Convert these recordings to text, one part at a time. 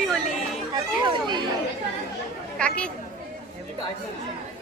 happy Holi happy Holi तो काकी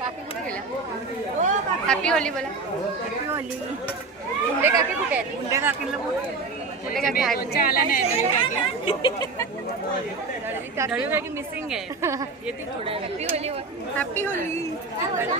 काकी कुठे गेला हैप्पी होली बोला हैप्पी होली मुंडे काकी कुठे आहेत मुंडे काकींना बोल मुंडे काकी आले नाही आले नाही काकी दळवी काकी दळवी काकी मिसिंग आहे येते थोडा हैप्पी होली हैप्पी होली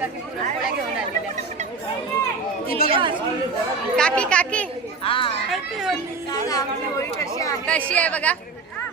काकी पुरा घेऊन आलेले काकी काकी हां हैप्पी होली काय आपली होळी कशी आहे कशी आहे बघा